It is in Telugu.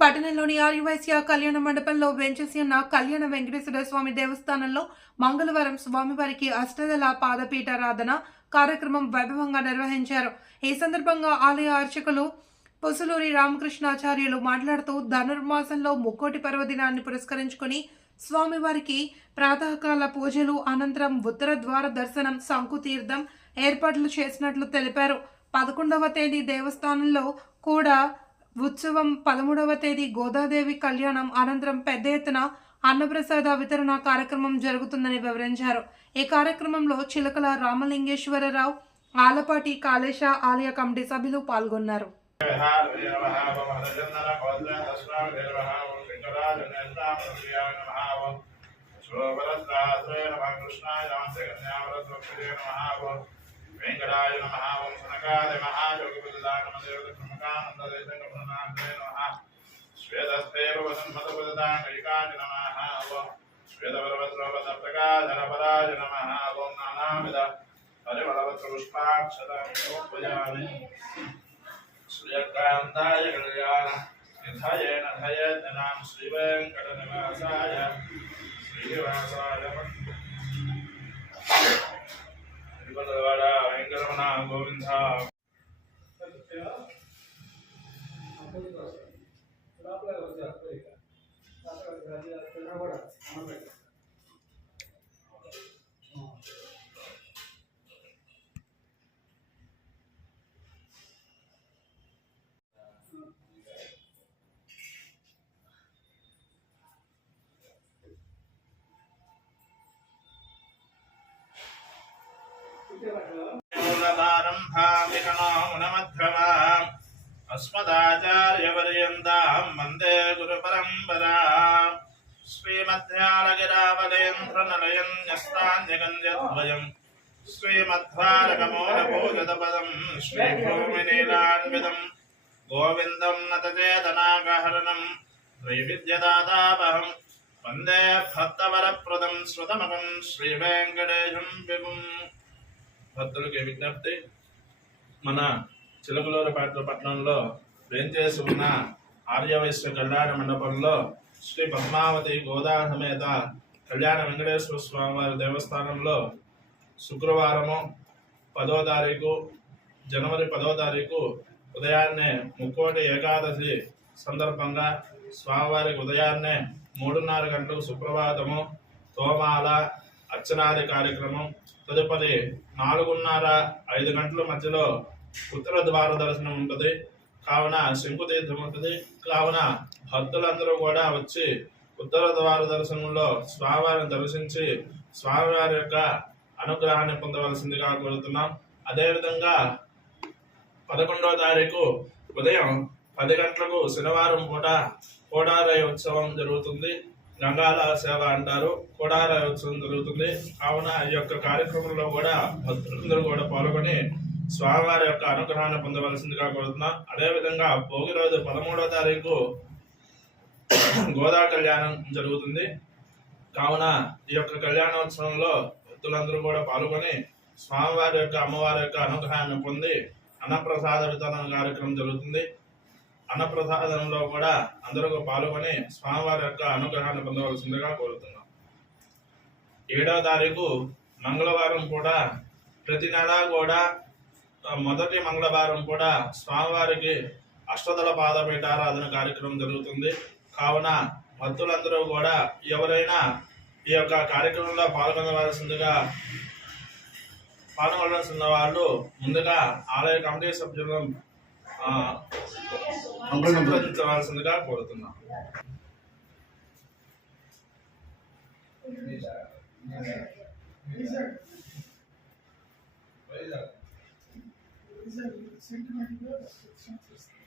పట్టణంలోని ఆర్యవైశ్య కళ్యాణ మండపంలో వెంచేసి ఉన్న కళ్యాణ వెంకటేశ్వర స్వామి దేవస్థానంలో మంగళవారం స్వామివారికి అష్టదళ పాదపీఠారాధన కార్యక్రమం వైభవంగా నిర్వహించారు. ఈ సందర్భంగా ఆలయ అర్చకులు పొసులూరి రామకృష్ణాచార్యులు మాట్లాడుతూ ధనుర్మాసంలో ముక్కోటి పర్వదినాన్ని పురస్కరించుకొని స్వామివారికి ప్రాతకాల పూజలు అనంతరం ఉత్తర ద్వార దర్శనం శంకుతీర్థం ఏర్పాట్లు చేసినట్లు తెలిపారు. పదకొండవ తేదీ దేవస్థానంలో కూడా ఉత్సవం పదమూడవ తేదీ గోదాదేవి కళ్యాణం అనంతరం పెద్ద ఎత్తున అన్నప్రసాద వితరణ కార్యక్రమం జరుగుతుందని వివరించారు. ఈ కార్యక్రమంలో చిలకల రామలింగేశ్వరరావు ఆలపాటి కాళేశ ఆలయ కమిటీ సభ్యులు పాల్గొన్నారు. వెంకటాయ నమ ఓం శనకాయ నమ యోగబుద్ధాయ దేవత దేవదత్రమకానందదేశంగమనాథే శ్వేతస్థేవ వసన్మతబుద్ధాంగైకాయ నమ ఓం శ్వేతవరవస్రవసప్రకాశనపరాయ నమ ఓం నానావిధ పరిమళవస్ర పుష్పాక్షరామి శ్రీయకాంతాయ కళ్యాణ నిధయేన ధయేతనాం శ్రీవేంకటనివాసాయ శ్రీనివాసాయ తిరుపతివాడ వెంకటరమణ గోవింద మూలదారంభామికణోమునమధ్యమాम् అస్మదాచార్యపర్యంతాం వందే గురుపరంపరాం శ్రీమధ్యాలగిరావలేంద్రనలయన్యస్తాన్యగంధ్యద్వయం శ్రీమధ్వారకమూలభూగతపదం శ్రీభూమినీలాన్వితం. గోవిందం నతచేతనాగహరణం త్రైవిద్యదాతాపహం వందే భక్తవరప్రదం శ్రుతమకం శ్రీవేంకటేశం విభుం భక్తులకి విజ్ఞప్తి మన చిలకలూరుపేట పట్టణంలో వేంచేసి ఉన్న ఆర్యవైశ్య కళ్యాణ మండపంలో శ్రీ పద్మావతి గోదా సమేత కళ్యాణ వెంకటేశ్వర స్వామివారి దేవస్థానంలో శుక్రవారము పదో తారీఖు జనవరి పదో తారీఖు ఉదయాన్నే ముక్కోటి ఏకాదశి సందర్భంగా స్వామివారికి ఉదయాన్నే మూడున్నర గంటలకు సుప్రభాతము తోమాల అర్చనాది కార్యక్రమం తదుపరి నాలుగున్నర ఐదు గంటల మధ్యలో ఉత్తర ద్వార దర్శనం ఉంటుంది. కావున శంకుతీర్థం ఉంటుంది కావున భక్తులందరూ కూడా వచ్చి ఉత్తర ద్వార దర్శనంలో స్వామివారిని దర్శించి స్వామివారి యొక్క అనుగ్రహాన్ని పొందవలసిందిగా కోరుతున్నాం. అదేవిధంగా పదకొండవ తారీఖు ఉదయం పది గంటలకు శనివారం పూట కోడారాయ ఉత్సవం జరుగుతుంది. గంగాల సేవ అంటారు. కోడారాయ ఉత్సవం జరుగుతుంది. కావున ఈ యొక్క కార్యక్రమంలో కూడా భక్తులందరూ కూడా పాల్గొని స్వామివారి యొక్క అనుగ్రహాన్ని పొందవలసిందిగా కోరుతున్నాం. అదేవిధంగా భోగి రోజు పదమూడో తారీఖు గోదా కళ్యాణం జరుగుతుంది. కావున ఈ యొక్క కళ్యాణోత్సవంలో భక్తులందరూ కూడా పాల్గొని స్వామివారి యొక్క అమ్మవారి యొక్క అనుగ్రహాన్ని పొంది అన్నప్రసాద వితరణ కార్యక్రమం జరుగుతుంది. అన్నప్రసాదంలో కూడా అందరూ పాల్గొని స్వామివారి యొక్క అనుగ్రహాన్ని పొందవలసిందిగా కోరుతున్నాం. ఏడవ తారీఖు మంగళవారం కూడా ప్రతి నెలా కూడా మొదటి మంగళవారం కూడా స్వామివారికి అష్టదళ పాదపీఠారాధన కార్యక్రమం జరుగుతుంది. కావున భక్తులందరూ కూడా ఎవరైనా ఈ యొక్క కార్యక్రమంలో పాల్గొనవలసిందిగా పాల్గొనవలసిన వాళ్ళు ముందుగా ఆలయ కమిటీ సభ్యులను సంప్రదించవలసిందిగా కోరుతున్నాం. సెంటిమెంట్గా రక్షణ చేస్తారు